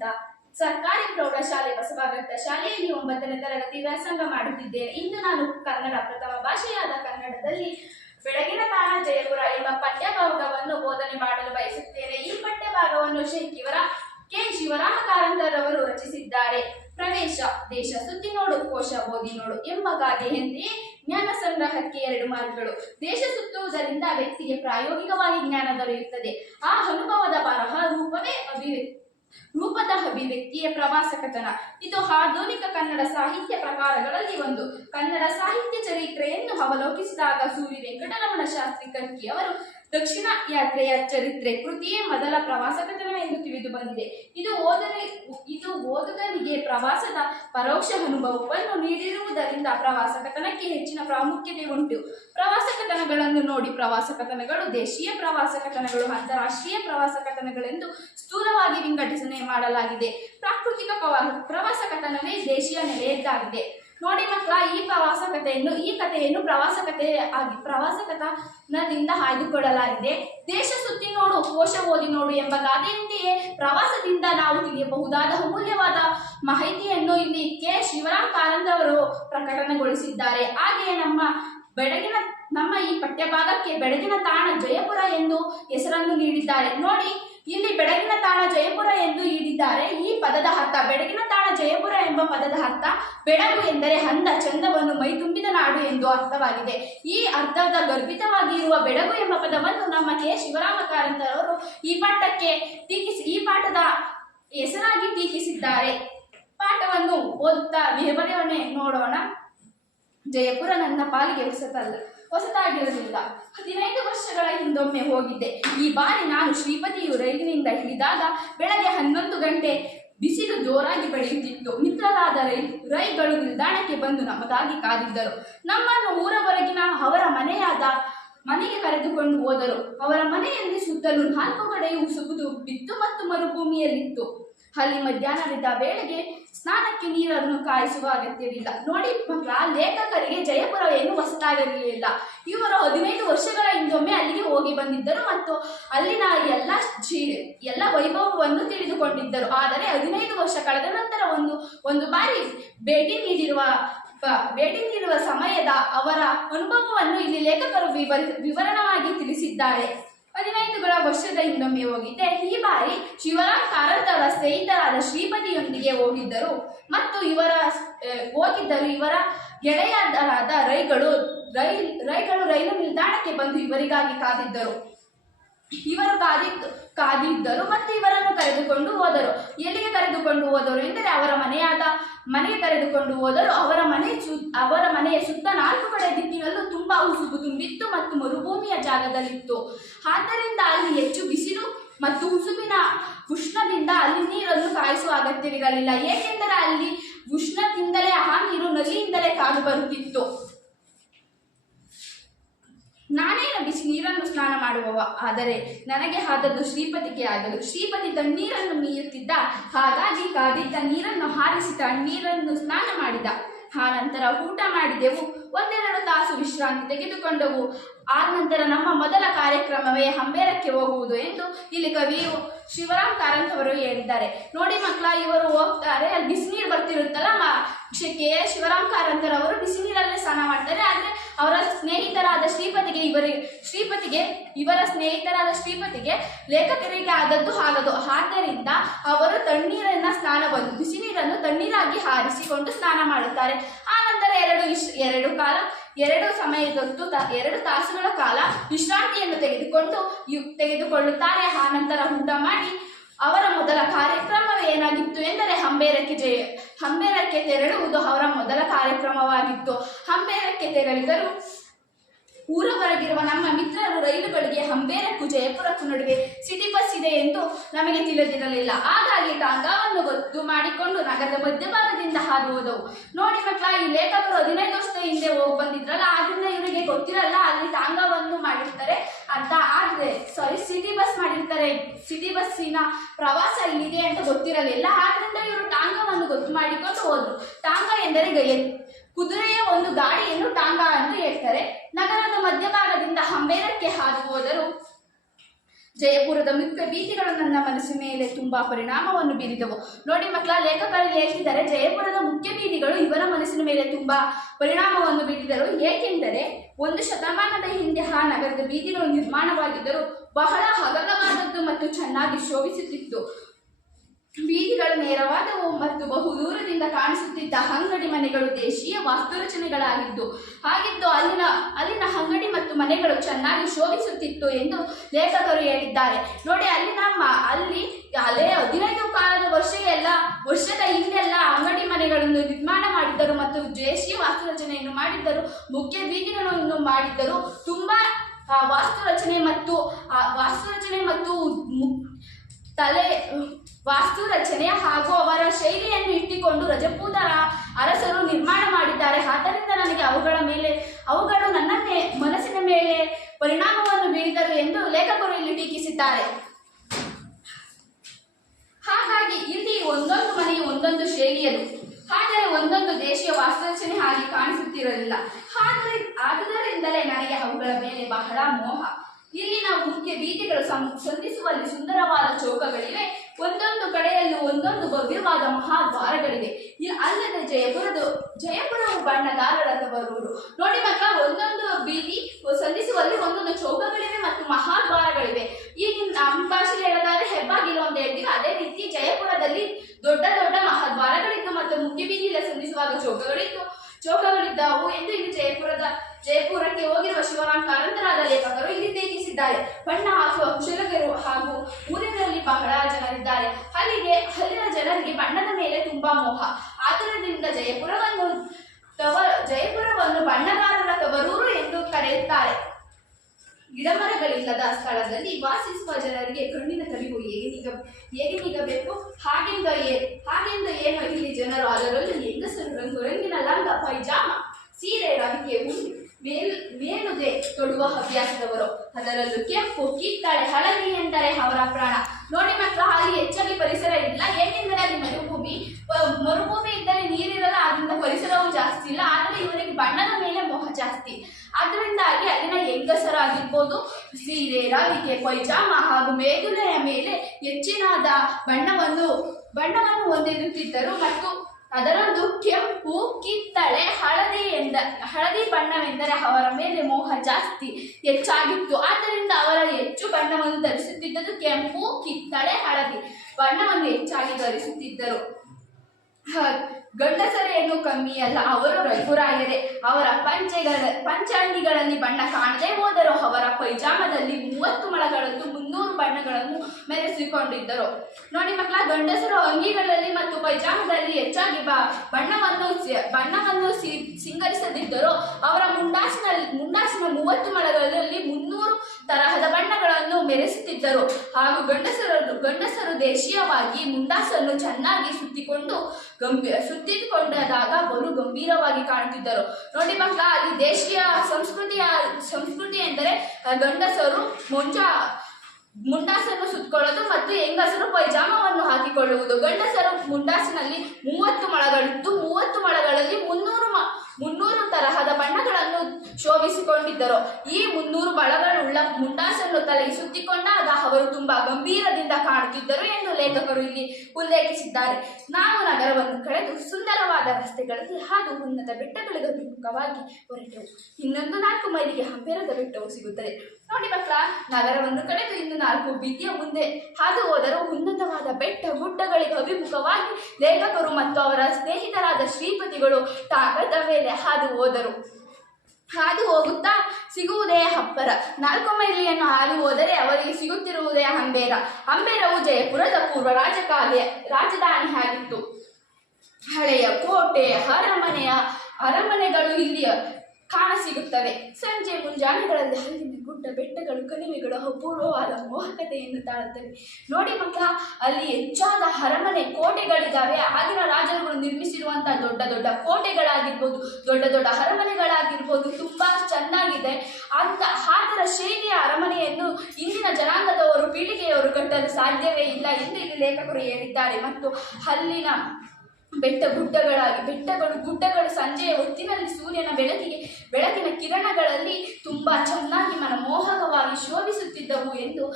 ಪ್ರತಿಷ್ಠಿತ ಸರ್ಕಾರಿ ಪ್ರೌಢಶಾಲೆ ಬಸವಘಟ್ಟ ಶಾಲೆಯಲ್ಲಿ 9ನೇ ತರಗತಿ ವ್ಯಾಸಂಗ ಮಾಡುತ್ತಿದ್ದೇನೆ. ಇಂದು ನಾನು ಕನ್ನಡ ಪ್ರಥಮ ಭಾಷೆಯಾದ ಕನ್ನಡದಲ್ಲಿ ಬೆಳಗಿನ ತಾಣ ಜಯಪುರ ಎಂಬ ಪಠ್ಯಭಾಗವನ್ನು ಬೋಧನೆ ಮಾಡಲು ಬಯಸುತ್ತೇನೆ. ಈ ಪಠ್ಯಭಾಗವನ್ನು ಶ್ರೀ ಕೆ ಶಿವರಾಮ ಕಾರಂತರವರು ರಚಿಸಿದ್ದಾರೆ. ಪ್ರವೇಶ: ದೇಶ ಸುತ್ತಿ ನೋಡು, ಕೋಶ ಓದಿ ನೋಡು ಎಂಬ ಗಾದೆಯಂತೆಯೇ ಜ್ಞಾನ ಸಂಗ್ರಹಕ್ಕೆ 2 ಮಾರ್ಗಗಳು. ದೇಶ ಸುತ್ತುವುದರಿಂದ ವ್ಯಕ್ತಿಗೆ ಪ್ರಾಯೋಗಿಕವಾಗಿ ಜ್ಞಾನ ದೊರೆಯುತ್ತದೆ. ಆ ಅನುಭವದ ಬರಹ ರೂಪದ ಅಭಿವ್ಯಕ್ತಿಯೇ ಪ್ರವಾಸ ಕಥನ. ಇದು ಆಧುನಿಕ ಕನ್ನಡ ಸಾಹಿತ್ಯ ಪ್ರಕಾರಗಳಲ್ಲಿ ಒಂದು. ಕನ್ನಡ ಸಾಹಿತ್ಯ ಚರಿತ್ರೆಯನ್ನು ಅವಲೋಕಿಸಿದಾಗ ಸೂರಿ ವೆಂಕಟರಮಣ ಶಾಸ್ತ್ರಿ ಕರ್ಕಿಯವರು ದಕ್ಷಿಣ ಯಾತ್ರೆಯ ಚರಿತ್ರೆ ಕೃತಿಯೇ ಮೊದಲ ಪ್ರವಾಸ ಕಥನವೆಂದು ತಿಳಿದು ಬಂದಿದೆ. ಇದು ಓದುಗನಿಗೆ ಪ್ರವಾಸದ ಪರೋಕ್ಷ ಅನುಭವವನ್ನು ನೀಡಿರುವುದರಿಂದ ಪ್ರವಾಸ ಕಥನಕ್ಕೆ ಹೆಚ್ಚಿನ ಪ್ರಾಮುಖ್ಯತೆ ಉಂಟು. ಪ್ರವಾಸ ಕಥನಗಳನ್ನು ನೋಡಿ. ಪ್ರವಾಸ ಕಥನಗಳು ದೇಶೀಯ ಪ್ರವಾಸ ಕಥನಗಳು, ಅಂತಾರಾಷ್ಟ್ರೀಯ ಪ್ರವಾಸ ಕಥನಗಳೆಂದು ಸ್ಥೂಲವಾಗಿ ವಿಂಗಡಣೆ ಮಾಡಲಾಗಿದೆ. ಪ್ರಾಕೃತಿಕ ಪ್ರವಾಸ ಕಥನವೇ ದೇಶೀಯ ನೆಲೆಯದ್ದಾಗಿದೆ. ನೋಡಿ ಮಕ್ಕಳ, ಈ ಕಥೆಯನ್ನು ಪ್ರವಾಸ ಕಥನದಿಂದ ಆಯ್ದುಕೊಳ್ಳಲಾಗಿದೆ. ದೇಶ ಸುತ್ತಿ ನೋಡು, ಕೋಶ ಓದಿ ನೋಡು ಎಂಬ ಗಾದೆಯಂತೆಯೇ ಪ್ರವಾಸದಿಂದ ನಾವು ತಿಳಿಯಬಹುದಾದ ಅಮೂಲ್ಯವಾದ ಮಾಹಿತಿಯನ್ನು ಇಲ್ಲಿ ಕೆ ಶಿವರಾಮ ಕಾರಂತರವರು ಪ್ರಕಟಣೆಗೊಳಿಸಿದ್ದಾರೆ. ಹಾಗೆಯೇ ನಮ್ಮ ಈ ಪಠ್ಯಭಾಗಕ್ಕೆ ಬೆಳಗಿನ ತಾಣ ಜಯಪುರ ಎಂದು ಹೆಸರನ್ನು ನೀಡಿದ್ದಾರೆ. ನೋಡಿ, ಇಲ್ಲಿ ಬೆಳಗಿನ ತಾಣ ಜಯಪುರ ಎಂದು ನೀಡಿದ್ದಾರೆ. ಈ ಪದದ ಅರ್ಥ: ಬೆಳಗಿನ ತಾಣ ಜಯಪುರ ಎಂಬ ಪದದ ಅರ್ಥ ಬೆಳಗು ಎಂದರೆ ಅಂದ ಚಂದವನ್ನು ಮೈತುಂಬಿದ ನಾಡು ಎಂದು ಅರ್ಥವಾಗಿದೆ. ಈ ಅರ್ಥದ ಗರ್ಭಿತವಾಗಿರುವ ಬೆಳಗು ಎಂಬ ಪದವನ್ನು ನಮ್ಮ ಕೆ ಶಿವರಾಮ ಕಾರಂತರವರು ಈ ಪಾಠದ ಹೆಸರಾಗಿ ಟೀಕಿಸಿದ್ದಾರೆ. ಪಾಠವನ್ನು ಓದುತ್ತಾ ವಿವರಣೆ ನೋಡೋಣ. ಜಯಪುರ ನನ್ನ ಪಾಲಿಗೆ ಹೊಸತಾಗಿರಲಿಲ್ಲ. 15 ವರ್ಷಗಳ ಹಿಂದೊಮ್ಮೆ ಹೋಗಿದ್ದೆ. ಈ ಬಾರಿ ನಾನು ಶ್ರೀಪತಿಯು ರೈಲಿನಿಂದ ಇಳಿದಾಗ ಬೆಳಗ್ಗೆ 11 ಗಂಟೆ. ಬಿಸಿಲು ಜೋರಾಗಿ ಬೆಳೆಯುತ್ತಿತ್ತು. ಮಿತ್ರರಾದ ರೈಲ್ಗಳು ನಿಲ್ದಾಣಕ್ಕೆ ಬಂದು ನಮಗಾಗಿ ಕಾದಿದ್ದರು. ನಮ್ಮನ್ನು ಊರ ಹೊರಗಿನ ಅವರ ಮನೆಗೆ ಕರೆದುಕೊಂಡು ಹೋದರು. ಅವರ ಮನೆಯಲ್ಲಿ ಸುತ್ತಲೂ 4 ಕಡೆಯೂ ಸುಗುದು ಬಿತ್ತು ಮತ್ತು ಮರುಭೂಮಿಯಲ್ಲಿತ್ತು. ಅಲ್ಲಿ ಮಧ್ಯಾಹ್ನದ ವೇಳೆಗೆ ಸ್ನಾನಕ್ಕೆ ನೀರನ್ನು ಕಾಯಿಸುವ ಅಗತ್ಯವಿಲ್ಲ. ನೋಡಿ ಮಕ್ಕಳ, ಲೇಖಕರಿಗೆ ಜಯಪುರ ಏನು ಹೊಸತಾಗಿರಲಿಲ್ಲ. ಇವರು 15 ವರ್ಷಗಳ ಹಿಂದೊಮ್ಮೆ ಅಲ್ಲಿಗೆ ಹೋಗಿ ಬಂದಿದ್ದರು ಮತ್ತು ಅಲ್ಲಿನ ಎಲ್ಲ ವೈಭವವನ್ನು ತಿಳಿದುಕೊಂಡಿದ್ದರು. ಆದರೆ 15 ವರ್ಷ ಕಳೆದ ನಂತರ ಒಂದು ಬಾರಿ ಭೇಟಿ ನೀಡಿರುವ ಸಮಯದ ಅವರ ಅನುಭವವನ್ನು ಇಲ್ಲಿ ಲೇಖಕರು ವಿವರಣವಾಗಿ ತಿಳಿಸಿದ್ದಾರೆ. 15 ವರ್ಷದ ಹಿಂದೊಮ್ಮೆ ಹೋಗಿದ್ದೆ. ಈ ಬಾರಿ ಶಿವರಾಮ ಕಾರಂತರ ಸ್ನೇಹಿತರಾದ ಶ್ರೀಪತಿಯೊಂದಿಗೆ ಹೋಗಿದ್ದರು ಮತ್ತು ಇವರ ಗೆಳೆಯರಾದ ರೈಗಳು ರೈಲು ನಿಲ್ದಾಣಕ್ಕೆ ಬಂದು ಇವರಿಗಾಗಿ ಕಾದಿದ್ದರು. ಇವರು ಕಾದಿದ್ದರು ಮತ್ತು ಇವರನ್ನು ಕರೆದುಕೊಂಡು ಹೋದರು. ಎಲ್ಲಿಗೆ ಕರೆದುಕೊಂಡು ಹೋದರು ಎಂದರೆ ಅವರ ಮನೆಗೆ ಕರೆದುಕೊಂಡು ಹೋದರು. ಅವರ ಮನೆಯ ಸುತ್ತ 4 ಕಡೆ ದಿಕ್ಕಿನಲ್ಲೂ ತುಂಬಾ ಉಸುಬು ತುಂಬಿತ್ತು ಮತ್ತು ಮರುಭೂಮಿಯ ಜಾಗದಲ್ಲಿತ್ತು. ಆದ್ದರಿಂದ ಅಲ್ಲಿ ಹೆಚ್ಚು ಬಿಸಿಲು ಮತ್ತು ಉಸುಬಿನ ಉಷ್ಣದಿಂದ ಅಲ್ಲಿ ನೀರನ್ನು ಕಾಯಿಸುವ ಅಗತ್ಯವಿರಲಿಲ್ಲ. ಏಕೆಂದರೆ ಅಲ್ಲಿ ಉಷ್ಣದಿಂದಲೇ ಆ ನೀರು ನದಿಯಿಂದಲೇ ಕಾದು ಬರುತ್ತಿತ್ತು. ನಾನೇನು ಬಿಸಿ ನೀರನ್ನು ಸ್ನಾನ ಮಾಡುವವ, ಆದರೆ ನನಗೆ ಆದದ್ದು ಶ್ರೀಪತಿಗೆ ಆಗಲು. ಶ್ರೀಪತಿ ತಣ್ಣೀರನ್ನು ಮೀಯುತ್ತಿದ್ದ, ಹಾಗಾಗಿ ಕಾದಿದ್ದ ನೀರನ್ನು ಹಾರಿಸಿ ತಣ್ಣೀರನ್ನು ಸ್ನಾನ ಮಾಡಿದ. ಆ ನಂತರ ಊಟ ಮಾಡಿದೆವು. 1-2 ತಾಸು ವಿಶ್ರಾಂತಿ ತೆಗೆದುಕೊಂಡೆವು. ಆ ನಂತರ ನಮ್ಮ ಮೊದಲ ಕಾರ್ಯಕ್ರಮವೇ ಹಂಬೇರಕ್ಕೆ ಹೋಗುವುದು ಎಂದು ಇಲ್ಲಿ ಕವಿಯು ಶಿವರಾಮ ಕಾರಂತರವರು ಹೇಳಿದ್ದಾರೆ. ನೋಡಿ ಮಕ್ಕಳ, ಇವರು ಹೋಗ್ತಾರೆ, ಅಲ್ಲಿ ಬಿಸಿನೀರು ಬರ್ತಿರುತ್ತಲ್ಲ, ಕೆ ಶಿವರಾಮ ಕಾರಂತರವರು ಬಿಸಿನೀರಲ್ಲೇ ಸ್ನಾನ ಮಾಡ್ತಾರೆ. ಆದರೆ ಅವರ ಸ್ನೇಹಿತರಾದ ಶ್ರೀಪತಿಗೆ ಲೇಖಕರಿಗೆ ಆದದ್ದು ಆಗದು. ಆದ್ದರಿಂದ ಅವರು ಬಿಸಿನೀರನ್ನು ತಣ್ಣೀರಾಗಿ ಹಾರಿಸಿಕೊಂಡು ಸ್ನಾನ ಮಾಡುತ್ತಾರೆ. ಆ ನಂತರ 2 ತಾಸುಗಳ ಕಾಲ ವಿಶ್ರಾಂತಿಯನ್ನು ತೆಗೆದುಕೊಳ್ಳುತ್ತಾರೆ. ಆ ನಂತರ ಊಟ ಮಾಡಿ ಅವರ ಮೊದಲ ಕಾರ್ಯಕ್ರಮವೇನಾಗಿತ್ತು ಎಂದರೆ ಹಂಬೇರಕ್ಕೆ ತೆರಳುವುದು ಅವರ ಮೊದಲ ಕಾರ್ಯಕ್ರಮವಾಗಿತ್ತು. ಹಂಬೇರಕ್ಕೆ ತೆರಳಿದರು. ಊರ ಹೊರಗಿರುವ ನಮ್ಮ ಮಿತ್ರರು ರೈಲುಗಳಿಗೆ ಹಂಬೇರಕ್ಕೂ ಜಯಪುರಕ್ಕೂ ನಡುವೆ ಸಿಟಿ ಬಸ್ ಇದೆ ಎಂದು ನಮಗೆ ತಿಳಿದಿರಲಿಲ್ಲ. ಹಾಗಾಗಿ ಟಾಂಗಾವನ್ನು ಗೊತ್ತು ಮಾಡಿಕೊಂಡು ನಗರದ ಮಧ್ಯಭಾಗದಿಂದ ಹಾದು ಹೋದವು. ನೋಡಿ ಮಕ್ಕಳ, ಈ ಲೇಖಕರು 15 ವರ್ಷದ ಹಿಂದೆ ಹೋಗಿ ಬಂದಿದ್ರಲ್ಲ, ಆದ್ರಿಂದ ಇವರಿಗೆ ಗೊತ್ತಿರಲ್ಲ ಅಲ್ಲಿ ಟಾಂಗಾವನ್ನು ಮಾಡಿರ್ತಾರೆ ಅಂತ. ಸಿಟಿ ಬಸ್ ಮಾಡಿರ್ತಾರೆ. ಸಿಟಿ ಬಸ್ಸಿನ ಪ್ರವಾಸ ಇಲ್ಲಿದೆ ಅಂತ ಗೊತ್ತಿರಲಿಲ್ಲ. ಆದ್ರಿಂದ ಇವರು ಟಾಂಗಾವನ್ನು ಗೊತ್ತು ಮಾಡಿಕೊಂಡು ಹೋದ್ರು. ಟಾಂಗಾ ಎಂದರೆ ಕುದುರೆಯ ಒಂದು ಗಾಡಿಯನ್ನು ಟಾಂಗಾ ಎಂದು ಹೇಳ್ತಾರೆ. ನಗರದ ಮಧ್ಯಭಾಗದಿಂದ ಹಂಬೇರಕ್ಕೆ ಹಾದು ಹೋದರು. ಜಯಪುರದ ಮುಖ್ಯ ಬೀದಿಗಳು ನನ್ನ ಮನಸ್ಸಿನ ಮೇಲೆ ತುಂಬಾ ಪರಿಣಾಮವನ್ನು ಬೀರಿದವು. ನೋಡಿ ಮಕ್ಕಳ, ಲೇಖಕರು ಹೇಳ್ತಿದ್ದಾರೆ ಜಯಪುರದ ಮುಖ್ಯ ಬೀದಿಗಳು ಇವರ ಮನಸ್ಸಿನ ಮೇಲೆ ತುಂಬಾ ಪರಿಣಾಮವನ್ನು ಬೀರಿದರು. ಏಕೆಂದರೆ 1 ಶತಮಾನದ ಹಿಂದೆ ಆ ನಗರದ ಬೀದಿಗಳು ನಿರ್ಮಾಣವಾಗಿದ್ದರು. ಬಹಳ ಅಗಲವಾದದ್ದು ಮತ್ತು ಚೆನ್ನಾಗಿ ಶೋಭಿಸುತ್ತಿತ್ತು. ಬೀದಿಗಳು ನೇರವಾದವು ಮತ್ತು ಬಹು ದೂರದಿಂದ ಕಾಣಿಸುತ್ತಿದ್ದ ಅಂಗಡಿ ಮನೆಗಳು ದೇಶೀಯ ವಾಸ್ತುರಚನೆಗಳಾಗಿದ್ದು ಅಲ್ಲಿನ ಅಂಗಡಿ ಮತ್ತು ಮನೆಗಳು ಚೆನ್ನಾಗಿ ಶೋಭಿಸುತ್ತಿತ್ತು ಎಂದು ಲೇಖಕರು ಹೇಳಿದ್ದಾರೆ. ನೋಡಿ, ಅಲ್ಲಿ 15 ಕಾಲದ ವರ್ಷದ ಹಿಂದೆಲ್ಲ ಅಂಗಡಿ ಮನೆಗಳನ್ನು ನಿರ್ಮಾಣ ಮಾಡಿದ್ದರು ಮತ್ತು ದೇಶೀಯ ವಾಸ್ತುರಚನೆಯನ್ನು ಮಾಡಿದ್ದರು. ಮುಖ್ಯ ಬೀದಿಗಳನ್ನು ಮಾಡಿದ್ದರು. ತುಂಬಾ ವಾಸ್ತುರಚನೆ ಹಾಗೂ ಅವರ ಶೈಲಿಯನ್ನು ಇಟ್ಟುಕೊಂಡು ರಜಪೂತರ ಅರಸರು ನಿರ್ಮಾಣ ಮಾಡಿದ್ದಾರೆ. ಆದ್ದರಿಂದ ನನಗೆ ಅವುಗಳು ನನ್ನ ಮನಸ್ಸಿನ ಮೇಲೆ ಪರಿಣಾಮವನ್ನು ಬೀರಿದರು ಎಂದು ಲೇಖಕರು ಇಲ್ಲಿ ಟೀಕಿಸಿದ್ದಾರೆ. ಹಾಗಾಗಿ ಇಲ್ಲಿ ಒಂದೊಂದು ಮನೆಯು ಒಂದೊಂದು ಶೈಲಿಯದು, ಆದರೆ ಒಂದೊಂದು ದೇಶೀಯ ವಾಸ್ತುರಚನೆ ಹಾಗೆ ಕಾಣಿಸುತ್ತಿರಲಿಲ್ಲ. ಆದುದರಿಂದಲೇ ನನಗೆ ಅವುಗಳ ಮೇಲೆ ಬಹಳ ಮೋಹ. ಇಲ್ಲಿನ ಮುಖ್ಯ ಬೀದಿಗಳು ಸಂಧಿಸುವಲ್ಲಿ ಸುಂದರವಾದ ಚೌಕಗಳಿವೆ. ಒಂದೊಂದು ಕಡೆಯಲ್ಲೂ ಒಂದೊಂದು ಭವ್ಯವಾದ ಮಹಾದ್ವಾರಗಳಿವೆ. ಅಲ್ಲದೆ ಜಯಪುರವು ಬಣ್ಣಗಾರರ ತವರೂರು. ನೋಡಿ ಮಕ್ಕಳ, ಒಂದೊಂದು ಬೀದಿ ಸಂಧಿಸುವಲ್ಲಿ ಒಂದೊಂದು ಚೌಕಗಳಿವೆ ಮತ್ತು ಮಹಾದ್ವಾರಗಳಿವೆ. ಈಗಿನ ನಮ್ಮ ಭಾಷೆಗೆ ಹೇಳೋದಾದ್ರೆ ಹೆಬ್ಬಾಗಿಲು ಅಂತ ಹೇಳ್ತೀವಿ. ಅದೇ ರೀತಿ ಜಯಪುರದಲ್ಲಿ ದೊಡ್ಡ ದೊಡ್ಡ ಮಹಾದ್ವಾರಗಳಿದ್ದು ಮತ್ತು ಮುಖ್ಯ ಬೀದಿಯಲ್ಲಿ ಸಂಧಿಸುವಾಗ ಚೌಕಗಳಿದ್ದವು ಎಂದು ಇಲ್ಲಿ ಜಯಪುರಕ್ಕೆ ಹೋಗಿರುವ ಶಿವರಾಮ್ ಕಾರಂತರಾದ ಲೇಖಕರು ಇಲ್ಲಿ ಟೀಕಿಸಿದ್ದಾರೆ. ಬಣ್ಣ ಹಾಕುವ ಕುಶಲಕರು ಹಾಗೂ ಊರಿನಲ್ಲಿ ಬಹಳ ಜನರಿದ್ದಾರೆ. ಅಲ್ಲಿನ ಜನರಿಗೆ ಬಣ್ಣದ ಮೇಲೆ ತುಂಬಾ ಮೋಹ. ಆದ್ದರಿಂದ ಜಯಪುರವನ್ನು ಬಣ್ಣಗಾರರ ತವರೂರು ಎಂದು ಕರೆಯುತ್ತಾರೆ. ಗಿಡಮರಗಳಿಲ್ಲದ ಸ್ಥಳದಲ್ಲಿ ವಾಸಿಸುವ ಜನರಿಗೆ ಕಣ್ಣಿನ ಕರಿವು ಹೇಗೆ ನೀಗಬೇಕು ಹಾಗೆಂದ ಏನು ಇಲ್ಲಿ ಜನರು ಅದರಲ್ಲೂ ಹೆಂಗಸರು ರಂಗಿನ ಲಂಗ, ಪೈಜಾಮ, ಸೀರೆ, ರವಿಕೆ, ಮೇಲುಗೆ ತೊಡುವ ಹವ್ಯಾಸದವರು. ಅದರಲ್ಲೂ ಕೆಂಪು, ಕಿತ್ತಳೆ, ಹಳದಿ ಎಂದರೆ ಅವರ ಪ್ರಾಣ. ನೋಡಿ ಮಕ್ಕಳ, ಅಲ್ಲಿ ಹೆಚ್ಚಾಗಿ ಪರಿಸರ ಇಲ್ಲ. ಏಕೆಂದರೆ ಅಲ್ಲಿ ಮರುಭೂಮಿ ಇದ್ದರೆ ನೀರಿರಲ್ಲ, ಅದರಿಂದ ಪರಿಸರವು ಜಾಸ್ತಿ ಇಲ್ಲ. ಆದರೆ ಇವರಿಗೆ ಬಣ್ಣದ ಮೇಲೆ ಮೋಹ ಜಾಸ್ತಿ. ಅದರಿಂದಾಗಿ ಅಲ್ಲಿನ ಹೆಂಗಸರಾಗಿರ್ಬೋದು ಸೀರೆ, ರವಿಕೆ, ಪೈಜಾಮ ಹಾಗೂ ಮೇಗುಲೆಯ ಮೇಲೆ ಹೆಚ್ಚಿನಾದ ಬಣ್ಣವನ್ನು ಹೊಂದಿರುತ್ತಿದ್ದರು ಮತ್ತು ಅದರಲ್ಲೂ ಕೆಂಪು, ಕಿತ್ತಳೆ, ಹಳದಿ ಬಣ್ಣವೆಂದರೆ ಅವರ ಮೇಲೆ ಮೋಹ ಹೆಚ್ಚಾಗಿತ್ತು. ಆದ್ದರಿಂದ ಅವರು ಹೆಚ್ಚು ಬಣ್ಣವನ್ನು ಧರಿಸುತ್ತಿದ್ದರು. ಕೆಂಪು, ಕಿತ್ತಳೆ, ಹಳದಿ ಬಣ್ಣವನ್ನು ಹೆಚ್ಚಾಗಿ ಧರಿಸುತ್ತಿದ್ದರು. ಗಂಡಸರೇನು ಕಮ್ಮಿಯಲ್ಲ, ಅವರು ರಘುರಾಯರೇ. ಅವರ ಪಂಚಂಡಿಗಳಲ್ಲಿ ಬಣ್ಣ ಕಾಣದೆ ಹೋದರು. ಅವರ ಪೈಜಾಮದಲ್ಲಿ 30 ಮೊಳಗಳದ್ದು 300 ಬಣ್ಣಗಳನ್ನು ಮೆರೆಸಿಕೊಂಡಿದ್ದರು. ನೋಡಿ ಮಕ್ಕಳ, ಗಂಡಸರು ಅಂಗಿಗಳಲ್ಲಿ ಮತ್ತು ಪೈಜಾಮದಲ್ಲಿ ಹೆಚ್ಚಾಗಿ ಬಣ್ಣವನ್ನು ಸಿಂಗರಿಸದಿದ್ದರು. ಅವರ ಮುಂಡಾಸಿನ 30 ಮೊಳಗಳಲ್ಲಿ 300 ತರಹದ ಬಣ್ಣಗಳನ್ನು ಮೆರೆಸುತ್ತಿದ್ದರು. ಹಾಗೂ ಗಂಡಸರು ದೇಶೀಯವಾಗಿ ಮುಂಡಾಸನ್ನು ಚೆನ್ನಾಗಿ ಸುತ್ತಿಕೊಂಡಾಗ ಬಲು ಗಂಭೀರವಾಗಿ ಕಾಣುತ್ತಿದ್ದರು. ನೋಡಿ ಮಕ್ಕಳ, ಅಲ್ಲಿ ದೇಶೀಯ ಸಂಸ್ಕೃತಿ ಎಂದರೆ ಗಂಡಸರು ಮುಂಡಾಸನ್ನು ಸುತ್ತಕೊಳ್ಳೋದು ಮತ್ತು ಹೆಂಗಸರು ಪೈಜಾಮವನ್ನು ಹಾಕಿಕೊಳ್ಳುವುದು. ಗಂಡಸರು ಮುಂಡಾಸಿನಲ್ಲಿ 30 ಮೊಳಗಳಿದ್ದು 30 ಮೊಳಗಳಲ್ಲಿ 300 ತರಹದ ಬಣ್ಣಗಳನ್ನು ಶೋಭಿಸಿಕೊಂಡಿದ್ದರು. ಈ 300 ಮೊಳಗಳುಳ್ಳ ಮುಂಡಾಸನ್ನು ತಲೆಗೆ ಸುತ್ತಿಕೊಂಡಾಗ ಅವರು ತುಂಬಾ ಗಂಭೀರದಿಂದ ಕಾಣುತ್ತಿದ್ದರು ಎಂದು ಲೇಖಕರು ಇಲ್ಲಿ ಉಲ್ಲೇಖಿಸಿದ್ದಾರೆ. ನಾವು ನಗರವನ್ನು ಕಳೆದು ಸುಂದರವಾದ ರಸ್ತೆಗಳಲ್ಲಿ ಹಾದು ಉನ್ನತ ಬೆಟ್ಟಗಳಿಗೆ ಅಭಿಮುಖವಾಗಿ ಹೊರಟೆವು. ಇನ್ನೊಂದು 4 ಮೈಲಿಗೆ ಹಂಪೆರದ ಬೆಟ್ಟವು ಸಿಗುತ್ತದೆ. ನೋಡಿ ಮಕ್ಕಳ, ನಗರವನ್ನು ಕಳೆದು ಇನ್ನು 4 ಬೀದಿಯ ಮುಂದೆ ಹಾದು ಹೋದರೂ ಉನ್ನತವಾದ ಬೆಟ್ಟ ಗುಡ್ಡಗಳಿಗೆ ಅಭಿಮುಖವಾಗಿ ಲೇಖಕರು ಮತ್ತು ಅವರ ಸ್ನೇಹಿತರಾದ ಶ್ರೀಪತಿಗಳು ತಾಗದ ಮೇಲೆ ಹಾದು ಹೋಗುತ್ತಾ ಸಿಗುವುದೇ ಹಬ್ಬರ. 4 ಮೈಲಿಯನ್ನು ಹಾದು ಹೋದರೆ ಅವರಿಗೆ ಸಿಗುತ್ತಿರುವುದೇ ಹಂಬೇರವು ಜಯಪುರದ ಪೂರ್ವ ರಾಜಧಾನಿಯಾಗಿತ್ತು. ಹಳೆಯ ಕೋಟೆ, ಅರಮನೆಗಳು ಇಲ್ಲಿ ಕಾಣಸಿಗುತ್ತವೆ. ಸಂಜೆ ಮುಂಜಾನೆಗಳಲ್ಲಿ ಅಲ್ಲಿನ ಗುಡ್ಡ ಬೆಟ್ಟಗಳು, ಕಣಿವೆಗಳು ಅಪೂರ್ವವಾದ ಮೋಹಕತೆಯನ್ನು ತಾಳುತ್ತವೆ. ನೋಡಿ ಮಕ್ಕಳ, ಅಲ್ಲಿ ಹೆಚ್ಚಾದ ಅರಮನೆ, ಕೋಟೆಗಳಿದ್ದಾವೆ. ಆಗಿನ ರಾಜರುಗಳು ನಿರ್ಮಿಸಿರುವಂತಹ ದೊಡ್ಡ ದೊಡ್ಡ ಕೋಟೆಗಳಾಗಿರ್ಬೋದು, ದೊಡ್ಡ ದೊಡ್ಡ ಅರಮನೆಗಳಾಗಿರ್ಬೋದು, ತುಂಬಾ ಚೆನ್ನಾಗಿದೆ. ಆತರ ಶೈಲಿಯ ಅರಮನೆಯನ್ನು ಇಂದಿನ ಜನಾಂಗದವರು, ಪೀಳಿಗೆಯವರು ಕಟ್ಟಲು ಸಾಧ್ಯವೇ ಇಲ್ಲ ಎಂದು ಇಲ್ಲಿ ಲೇಖಕರು ಹೇಳಿದ್ದಾರೆ. ಮತ್ತು ಅಲ್ಲಿನ ಗುಡ್ಡಗಳು ಸಂಜೆಯ ಹೊತ್ತಿನಲ್ಲಿ ಸೂರ್ಯನ ಬೆಳಕಿನ ಕಿರಣಗಳಲ್ಲಿ ತುಂಬಾ ಚೆನ್ನಾಗಿ ಮನಮೋಹಕವಾಗಿ ಶೋಭಿಸುತ್ತಿದ್ದವು ಎಂದು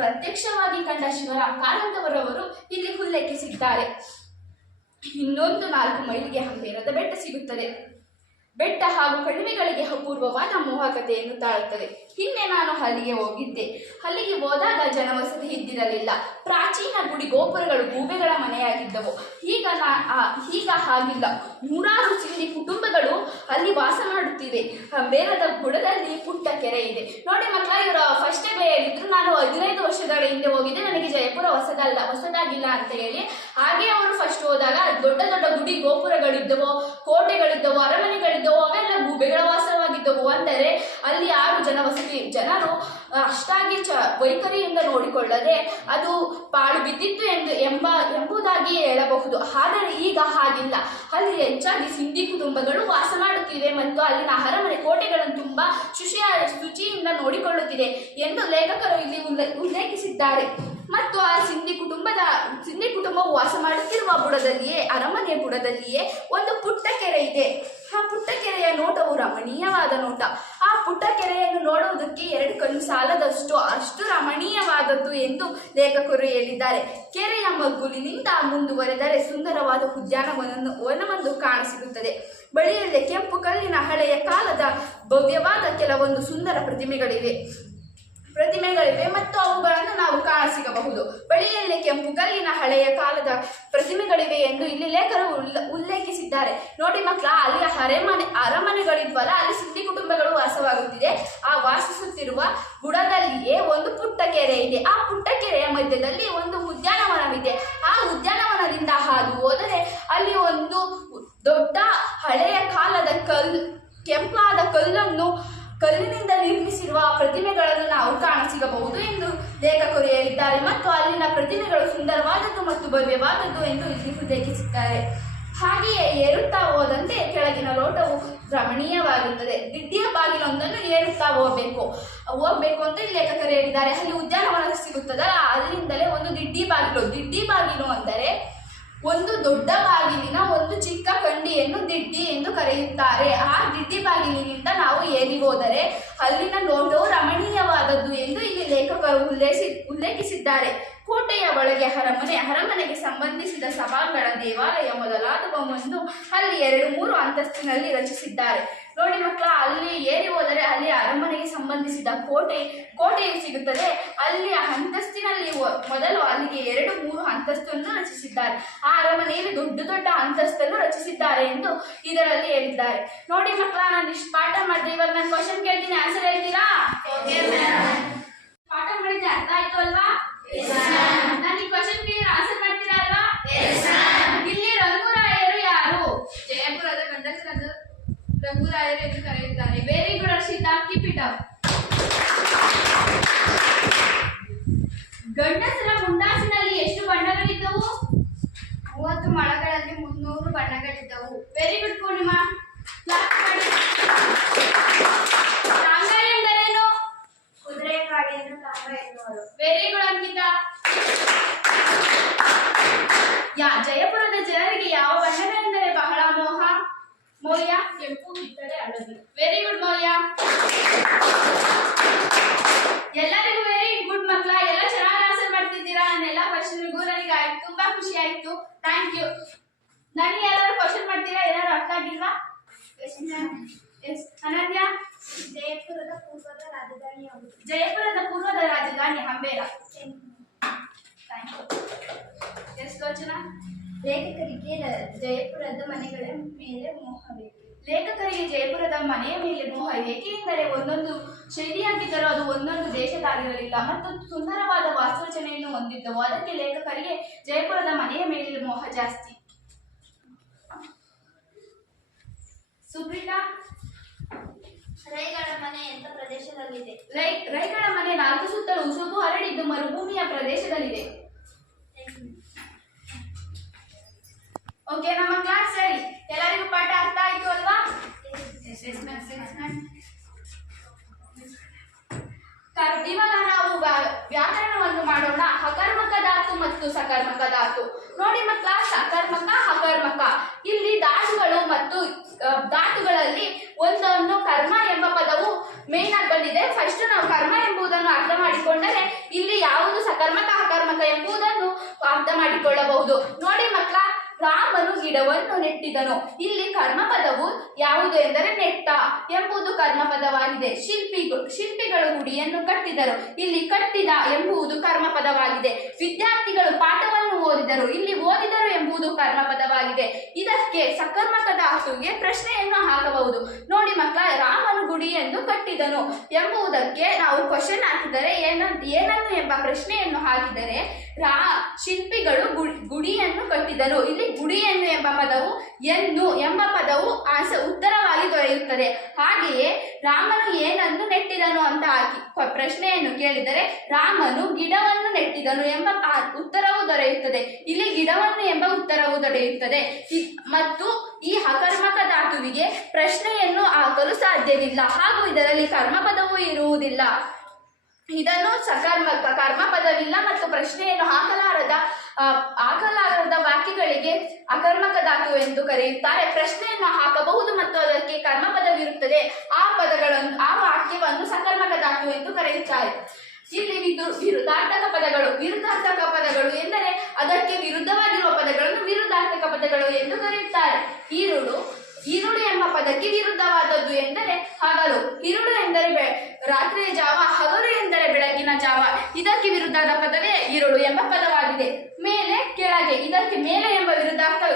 ಪ್ರತ್ಯಕ್ಷವಾಗಿ ಕಂಡ ಶಿವರಾಮ್ ಕಾರಂತರವರು ಇಲ್ಲಿ ಉಲ್ಲೇಖಿಸಿದ್ದಾರೆ. ಇನ್ನೊಂದು 4 ಮೈಲಿಗೆ ಹಂಬೇರದ ಬೆಟ್ಟ ಸಿಗುತ್ತದೆ. ಬೆಟ್ಟ ಹಾಗೂ ಕಣಿವೆಗಳಿಗೆ ಅಪೂರ್ವವಾದ ಮೋಹಕತೆಯನ್ನು ತಾಳುತ್ತದೆ. ಹಿಂದೆ ನಾನು ಅಲ್ಲಿಗೆ ಹೋಗಿದ್ದೆ. ಅಲ್ಲಿಗೆ ಹೋದಾಗ ಜನವಸತಿ ಇದ್ದಿರಲಿಲ್ಲ. ಪ್ರಾಚೀನ ಗುಡಿ ಗೋಪುರಗಳು ಗೂಬೆಗಳ ಮನೆಯಾಗಿದ್ದವು. ಈಗ ಹಾಗಿಲ್ಲ. 100 ಸಿಂಧಿ ಕುಟುಂಬಗಳು ಅಲ್ಲಿ ವಾಸ ಮಾಡುತ್ತಿವೆ. ಬೇರದ ಬುಡದಲ್ಲಿ ಪುಟ್ಟ ಕೆರೆ ಇದೆ. ನೋಡಿ ಮಕ್ಕಳ, ಇವರು ಫಸ್ಟ್ ಡೇ ಹೇಳಿದ್ರು ನಾನು 15 ವರ್ಷಗಳ ಹಿಂದೆ ಹೋಗಿದ್ದೆ, ನನಗೆ ಜಯಪುರ ಹೊಸದಾಗಿಲ್ಲ ಅಂತ ಹೇಳಿ. ಹಾಗೆ ಅವರು ಫಸ್ಟ್ ಹೋದಾಗ ದೊಡ್ಡ ದೊಡ್ಡ ಗುಡಿ ಗೋಪುರಗಳಿದ್ದವು, ಕೋಟೆಗಳಿದ್ದವು, ಅರಮನೆಗಳಿದ್ದವು, ಅವೆಲ್ಲ ಗೂಬೆಗಳ ವಾಸವಾಗಿದ್ದವು. ಅಂದರೆ ಅಲ್ಲಿ ಯಾರು ಜನರು ಅಷ್ಟಾಗಿ ವೈಖರಿಯಿಂದ ನೋಡಿಕೊಳ್ಳದೆ ಅದು ಪಾಳು ಬಿದ್ದಿತ್ತು ಎಂಬುದಾಗಿ ಹೇಳಬಹುದು. ಆದರೆ ಈಗ ಹಾಗಿಲ್ಲ. ಅಲ್ಲಿ ಹೆಚ್ಚಾಗಿ ಸಿಂಧಿ ಕುಟುಂಬಗಳು ವಾಸ ಮಾಡುತ್ತಿವೆ ಮತ್ತು ಅಲ್ಲಿನ ಅರಮನೆ ಕೋಟೆಗಳನ್ನು ತುಂಬಾ ಶುಚಿಯಿಂದ ನೋಡಿಕೊಳ್ಳುತ್ತಿದೆ ಎಂದು ಲೇಖಕರು ಇಲ್ಲಿ ಉಲ್ಲೇಖಿಸಿದ್ದಾರೆ. ಮತ್ತು ಆ ಸಿಂಧಿ ಕುಟುಂಬವು ವಾಸ ಮಾಡುತ್ತಿರುವ ಬುಡದಲ್ಲಿಯೇ, ಅರಮನೆಯ ಬುಡದಲ್ಲಿಯೇ ಒಂದು ಪುಟ್ಟ ಕೆರೆ ಇದೆ. ಆ ಪುಟ್ಟ ಕೆರೆಯ ನೋಟವು ರಮಣೀಯವಾದ ನೋಟ. ಆ ಪುಟ್ಟ ಕೆರೆಯನ್ನು ನೋಡುವುದಕ್ಕೆ 2 ಕಣ್ಣು ಸಾಲದಷ್ಟು ಅಷ್ಟು ರಮಣೀಯವಾದದ್ದು ಎಂದು ಲೇಖಕರು ಹೇಳಿದ್ದಾರೆ. ಕೆರೆಯ ಮಗ್ಗುಲಿನಿಂದ ಮುಂದುವರೆದರೆ ಸುಂದರವಾದ ಉದ್ಯಾನವನವೊಂದು ಕಾಣಸಿಗುತ್ತದೆ. ಬಳಿಯಲ್ಲಿ ಕೆಂಪು ಕಲ್ಲಿನ ಹಳೆಯ ಕಾಲದ ಭವ್ಯವಾದ ಕೆಲವೊಂದು ಸುಂದರ ಪ್ರತಿಮೆಗಳಿವೆ ಮತ್ತು ಅವುಗಳನ್ನು ನಾವು ಕಾಣಸಿಗಬಹುದು. ಬಳಿಯಲ್ಲಿ ಕೆಂಪು ಕಲ್ಲಿನ ಹಳೆಯ ಕಾಲದ ಪ್ರತಿಮೆಗಳಿವೆ ಎಂದು ಇಲ್ಲಿ ಲೇಖಕರು ಉಲ್ಲೇಖಿಸಿದ್ದಾರೆ. ನೋಡಿ ಮಕ್ಕಳ, ಅಲ್ಲಿ ಅರಮನೆಗಳಿದ್ವಲ್ಲ, ಅಲ್ಲಿ ಸಿಂಧಿ ಕುಟುಂಬಗಳು ವಾಸವಾಗುತ್ತಿದೆ. ಆ ವಾಸಿಸುತ್ತಿರುವ ಬುಡದಲ್ಲಿಯೇ ಒಂದು ಪುಟ್ಟ ಕೆರೆ ಇದೆ. ಆ ಪುಟ್ಟ ಕೆರೆಯ ಮಧ್ಯದಲ್ಲಿ ಒಂದು ಉದ್ಯಾನವನವಿದೆ. ಆ ಉದ್ಯಾನವನದಿಂದ ಹಾದು ಹೋದರೆ ಅಲ್ಲಿ ಒಂದು ದೊಡ್ಡ ಹಳೆಯ ಕಾಲದ ಕೆಂಪಾದ ಕಲ್ಲಿನಿಂದ ನಿರ್ಮಿಸಿರುವ ಪ್ರತಿಮೆಗಳನ್ನು ನಾವು ಕಾಣಸಿಗಬಹುದು ಎಂದು ಲೇಖಕರು ಹೇಳಿದ್ದಾರೆ. ಮತ್ತು ಅಲ್ಲಿನ ಪ್ರತಿಮೆಗಳು ಸುಂದರವಾದದ್ದು ಮತ್ತು ಭವ್ಯವಾದದ್ದು ಎಂದು ಇಲ್ಲಿ ಉಲ್ಲೇಖಿಸಿದ್ದಾರೆ. ಹಾಗೆಯೇ ಏರುತ್ತಾ ಹೋದಂತೆ ಕೆಳಗಿನ ಲೋಟವು ರಮಣೀಯವಾಗುತ್ತದೆ. ದಿಡ್ಡಿಯ ಬಾಗಿಲೊಂದನ್ನು ಏರುತ್ತಾ ಹೋಗಬೇಕು ಅಂತ ಲೇಖಕರು ಹೇಳಿದ್ದಾರೆ. ಅಲ್ಲಿ ಉದ್ಯಾನವನ ಸಿಗುತ್ತದಲ್ಲ, ಅಲ್ಲಿಂದಲೇ ಒಂದು ದಿಡ್ಡಿ ಬಾಗಿಲು ಅಂದರೆ ಒಂದು ದೊಡ್ಡ ಬಾಗಿಲಿನ ಒಂದು ಚಿಕ್ಕ ಕಂಡಿಯನ್ನು ದಿಡ್ಡಿ ಎಂದು ಕರೆಯುತ್ತಾರೆ. ಆ ದಿಡ್ಡಿ ಬಾಗಿಲಿನಿಂದ ನಾವು ಏರಿ ಹೋದರೆ ಅಲ್ಲಿನ ನೋಟವು ರಮಣೀಯವಾದದ್ದು ಎಂದು ಇಲ್ಲಿ ಲೇಖಕರು ಉಲ್ಲೇಖಿಸಿದ್ದಾರೆ. ಕೋಟೆಯ ಒಳಗೆ ಅರಮನೆಗೆ ಸಂಬಂಧಿಸಿದ ಸಭಾಂಗಣ, ದೇವಾಲಯ ಮೊದಲಾದವನ್ನು ಅಲ್ಲಿ 2-3 ಅಂತಸ್ತಿನಲ್ಲಿ ರಚಿಸಿದ್ದಾರೆ. ನೋಡಿ ಮಕ್ಕಳ, ಅಲ್ಲಿ ಏರಿ ಹೋದರೆ ಅಲ್ಲಿ ಅರಮನೆಗೆ ಸಂಬಂಧಿಸಿದ ಕೋಟೆಯು ಸಿಗುತ್ತದೆ. ಅಲ್ಲಿ ಅಂತಸ್ತಿನಲ್ಲಿ ಮೊದಲು ಅಲ್ಲಿಗೆ 2-3 ಅಂತಸ್ತನ್ನು ರಚಿಸಿದ್ದಾರೆ. ಆ ಅರಮನೆಯಲ್ಲಿ ದೊಡ್ಡ ದೊಡ್ಡ ಅಂತಸ್ತನ್ನು ರಚಿಸಿದ್ದಾರೆ ಎಂದು ಇದರಲ್ಲಿ ಹೇಳಿದ್ದಾರೆ. ನೋಡಿ ಮಕ್ಕಳ, ನಾನು ಇಷ್ಟು ಪಾಠ ಮಾಡಿದೆ. ಇವಾಗ ನಾನು ಕ್ವಶನ್ ಕೇಳ್ತೀನಿ, ಆನ್ಸರ್ ಹೇಳ್ತೀರಾ? ಪಾಠ ಮಾಡಿದ್ದೆ ಅರ್ಥ ಆಯ್ತು ಅಲ್ವಾ? ನಾನು ಈ ಕ್ವಶನ್ ಕೇಳಿ ಆನ್ಸರ್ ಮಾಡ್ತೀರಾ ಅಲ್ವಾ? ಇಲ್ಲಿ ರಂಗುರಾಯರು ಯಾರು? ಜಯಪುರದ ಗಂಡಸರಾದ ರಂಗುರಾಯರು ಎಂದು ಕರೆಯುತ್ತಾರೆ. Very good Harshita, keep it up. ಗಂಡಸರ ಮುಂಡಾಸಿನಲ್ಲಿ ಎಷ್ಟು ಬಣ್ಣಗಳಿದ್ದವು? 30 ಮೊಳಗಳಲ್ಲಿ 300 ಬಣ್ಣಗಳಿದ್ದವು. ವೆರಿ ಗುಡ್ ಪೂರ್ಣಿಮಾ, ಕ್ಲಾಸ್ ಮಾಡಿ. ಟಾಂಗ ಎಂದರೇನು? ಕುದುರೆ ಗಾಡಿಯನ್ನು ಟಾಂಗ ಎನ್ನುವರು. Very good Ankita. ಜಯಪುರದ ಜನರಿಗೆ ಯಾವ ಬಣ್ಣಗಳೆಂದರೆ ಬಹಳ ಮೌಲ್ಯ? ಕೆಂಪು, ಕಿತ್ತಳೆ, ಹಳದಿ. ವೆರಿ ಗುಡ್ ಮೌಲ್ಯ. ಎಲ್ಲರಿಗೂ ವೆರಿ ಗುಡ್ ಮಕ್ಕಳ, ಎಲ್ಲ ಚೆನ್ನಾಗಿ ಆನ್ಸರ್ ಮಾಡ್ತಿದ್ದೀರಾ. ನನ್ನೆಲ್ಲ ಕ್ವಶನ್ಗೂ ನನಗೆ ತುಂಬಾ ಖುಷಿ ಆಯ್ತು. Thank you. ನನಗೆ ಯಾರು ಕ್ವಶನ್ ಮಾಡ್ತೀರಾ? ಏನಾದ್ರು ಅರ್ಥ ಆಗಿಲ್ವಾ? ಅನನ್ಯ, ಜಯಪುರದ ಪೂರ್ವದ ರಾಜಧಾನಿ ಯಾವುದು? ಜಯಪುರದ ಪೂರ್ವದ ರಾಜಧಾನಿ ಹಂಬೇರ. Thank you. ಎಸ್ ಲೋಚನಾ? ಲೇಖಕರಿಗೆ ಜಯಪುರದ ಮನೆಗಳ ಮೇಲೆ ಮೋಹಬೇಕು. ಲೇಖಕರಿಗೆ ಜಯಪುರದ ಮನೆಯ ಮೇಲೆ ಮೋಹ ಏಕೆಂದರೆ ಒಂದೊಂದು ಶೈಲಿಯಾಗಿದ್ದರೂ ಅದು ಒಂದೊಂದು ದೇಶದಾಗಿರಲಿಲ್ಲ ಮತ್ತು ಸುಂದರವಾದ ವಾಸ್ತುರಚನೆಯನ್ನು ಹೊಂದಿದ್ದವು. ಅದಕ್ಕೆ ಲೇಖಕರಿಗೆ ಜಯಪುರದ ಮನೆಯ ಮೇಲೆ ಮೋಹ ಜಾಸ್ತಿ. ಸುಪ್ರೀತಾ? ರೈಗಳ ಮನೆ ಎಂತ ಪ್ರದೇಶದಲ್ಲಿದೆ? ರೈಗಳ ಮನೆ 4 ಸುತ್ತಲೂ ಉಸುಬು ಹರಡಿದ್ದು ಮರುಭೂಮಿಯ ಪ್ರದೇಶದಲ್ಲಿದೆ. ಓಕೆ, ನಮ್ಮ ಕ್ಲಾಸ್ ಸರಿ. ಎಲ್ಲರಿಗೂ ಪಾಠ ಅರ್ಥ ಆಯ್ತು ಅಲ್ವಾ? ಇವಾಗ ನಾವು ವ್ಯಾಕರಣವನ್ನು ಮಾಡೋಣ. ಹಕರ್ಮಕ ಧಾತು ಮತ್ತು ಸಕರ್ಮಕ ಧಾತು. ನೋಡಿ ಮಕ್ಕಳ, ಸಕರ್ಮಕ, ಹಕರ್ಮಕ, ಇಲ್ಲಿ ಧಾತುಗಳು ಮತ್ತು ಧಾತುಗಳಲ್ಲಿ ಒಂದೊಂದು ಕರ್ಮ ಎಂಬ ಪದವು ಮೇನ್ ಆಗಿ ಬಂದಿದೆ. ಫಸ್ಟ್ ನಾವು ಕರ್ಮ ಎಂಬುದನ್ನು ಅರ್ಥ ಮಾಡಿಕೊಂಡರೆ ಮಾಡಿಕೊಳ್ಳಬಹುದು. ನೋಡಿ ಮಕ್ಕಳ, ರಾಮನು ಗಿಡವನ್ನು ನೆಟ್ಟಿದನು. ಇಲ್ಲಿ ಕರ್ಮಪದವು ಯಾವುದು ಎಂದರೆ ನೆಟ್ಟ ಎಂಬುದು ಕರ್ಮಪದವಾಗಿದೆ. ಶಿಲ್ಪಿಗಳು ಗುಡಿಯನ್ನು ಕಟ್ಟಿದರು. ಇಲ್ಲಿ ಕಟ್ಟಿದ ಎಂಬುದು ಕರ್ಮಪದವಾಗಿದೆ. ವಿದ್ಯಾರ್ಥಿಗಳು ಪಾಠವನ್ನು ಓದಿದರು. ಇಲ್ಲಿ ಓದಿದರು ಎಂಬುದು ಕರ್ಮಪದವಾಗಿದೆ. ಇದಕ್ಕೆ ಸಕರ್ಮಕ ಧಾತುವಿಗೆ ಪ್ರಶ್ನೆಯನ್ನು ಹಾಕಬಹುದು. ನೋಡಿ ಮಕ್ಕಳ, ರಾಮನು ಗುಡಿಯನ್ನು ಕಟ್ಟಿದನು ಎಂಬುದಕ್ಕೆ ನಾವು ಕ್ವಶನ್ ಹಾಕಿದರೆ ಏನನ್ನು ಎಂಬ ಪ್ರಶ್ನೆಯನ್ನು ಹಾಕಿದರೆ ಶಿಲ್ಪಿಗಳು ಗುಡಿಯನ್ನು ಕಟ್ಟಿದರು. ಇಲ್ಲಿ ಗುಡಿಯನ್ನು ಎಂಬ ಪದವು ಎನ್ನು ಎಂಬ ಪದವು ಉತ್ತರವಾಗಿ ದೊರೆಯುತ್ತದೆ. ಹಾಗೆಯೇ ರಾಮನು ಏನನ್ನು ನೆಟ್ಟಿದನು ಅಂತ ಹಾಕಿ ಪ್ರಶ್ನೆಯನ್ನು ಕೇಳಿದರೆ ರಾಮನು ಗಿಡವನ್ನು ನೆಟ್ಟಿದನು ಎಂಬ ಉತ್ತರವು ದೊರೆಯುತ್ತದೆ. ಇಲ್ಲಿ ಗಿಡವನ್ನು ಎಂಬ ಉತ್ತರವು ದೊರೆಯುತ್ತದೆ. ಮತ್ತು ಈ ಅಕರ್ಮಕ ಧಾತುವಿಗೆ ಪ್ರಶ್ನೆಯನ್ನು ಹಾಕಲು ಸಾಧ್ಯವಿಲ್ಲ ಹಾಗೂ ಇದರಲ್ಲಿ ಕರ್ಮಪದವೂ ಇರುವುದಿಲ್ಲ. ಇದನ್ನು ಕರ್ಮಪದವಿಲ್ಲ ಮತ್ತು ಪ್ರಶ್ನೆಯನ್ನು ಹಾಕಲಾರದ ವಾಕ್ಯಗಳಿಗೆ ಅಕರ್ಮಕ ಧಾತು ಎಂದು ಕರೆಯುತ್ತಾರೆ. ಪ್ರಶ್ನೆಯನ್ನು ಹಾಕಬಹುದು ಮತ್ತು ಅದಕ್ಕೆ ಕರ್ಮಪದವಿರುತ್ತದೆ. ಆ ವಾಕ್ಯವನ್ನು ಸಕರ್ಮಕ ಧಾತು ಎಂದು ಕರೆಯುತ್ತಾರೆ. ಇಲ್ಲಿ ವಿರುದ್ಧಾರ್ಥಕ ಪದಗಳು ಎಂದರೆ ಅದಕ್ಕೆ ವಿರುದ್ಧವಾಗಿರುವ ಪದಗಳನ್ನು ವಿರುದ್ಧಾರ್ಥಕ ಪದಗಳು ಎಂದು ಕರೆಯುತ್ತಾರೆ. ಈರುಳು ಎಂಬ ಪದಕ್ಕೆ ವಿರುದ್ಧವಾದದ್ದು ಎಂದರೆ ಹಗಲು. ಇರುಳು ಎಂದರೆ ರಾತ್ರಿಯ ಜಾವ, ಹಗಲು ಎಂದರೆ ಬೆಳಗಿನ ಜಾವ. ಇದಕ್ಕೆ ವಿರುದ್ಧದ ಪದವೇ ಈರುಳು ಎಂಬ ಪದವಾಗಿದೆ. ಮೇಲೆ, ಕೆಳಗೆ. ಇದಕ್ಕೆ ಮೇಲೆ ಎಂಬ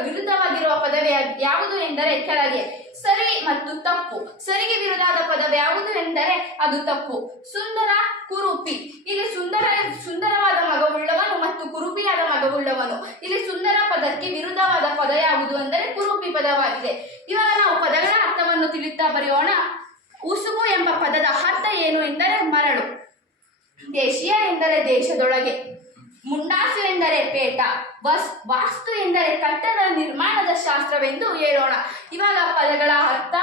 ವಿರುದ್ಧವಾಗಿರುವ ಪದವೇ ಯಾವುದು ಎಂದರೆ ಕೆಳಗೆ. ಸರಿ ಮತ್ತು ತಪ್ಪು. ಸರಿಗೆ ವಿರುದ್ಧದ ಪದವು ಯಾವುದು ಎಂದರೆ ಅದು ತಪ್ಪು. ಸುಂದರ, ಕುರೂಪಿ. ಇಲ್ಲಿ ಸುಂದರವಾದ ಮಗವುಳ್ಳವನು ಮತ್ತು ಕುರೂಪಿಯಾದ ಮಗವುಳ್ಳವನು. ಇಲ್ಲಿ ಸುಂದರ ಪದಕ್ಕೆ ವಿರುದ್ಧವಾದ ಪದ ಯಾವುದು ಅಂದರೆ ಕುರೂಪಿ ಪದವಾಗಿದೆ. ಇವಾಗ ನಾವು ಪದಗಳ ಅರ್ಥವನ್ನು ತಿಳಿಯುತ್ತಾ ಬರೆಯೋಣ. ಉಸುಗು ಎಂಬ ಪದದ ಅರ್ಥ ಏನು ಎಂದರೆ ಮರಳು. ದೇಶೀಯ ಎಂದರೆ ದೇಶದೊಳಗೆ. ಮುಂಡಾಸು ಎಂದರೆ ಪೇಟ. ವಾಸ್ತು ಎಂದರೆ ಕಟ್ಟಡ ನಿರ್ಮಾಣದ ಶಾಸ್ತ್ರವೆಂದು ಹೇಳೋಣ. ಇವಾಗ ಪದಗಳ ಅರ್ಥ,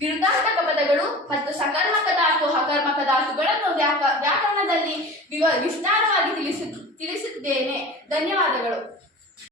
ವಿರುದ್ಧಾರ್ಥಕ ಪದಗಳು ಮತ್ತು ಸಕರ್ಮಕ ಧಾತು, ಅಕರ್ಮಕ ಧಾತುಗಳನ್ನು ವ್ಯಾಕರಣದಲ್ಲಿ ವಿಸ್ತಾರವಾಗಿ ತಿಳಿಸಿದ್ದೇನೆ. ಧನ್ಯವಾದಗಳು.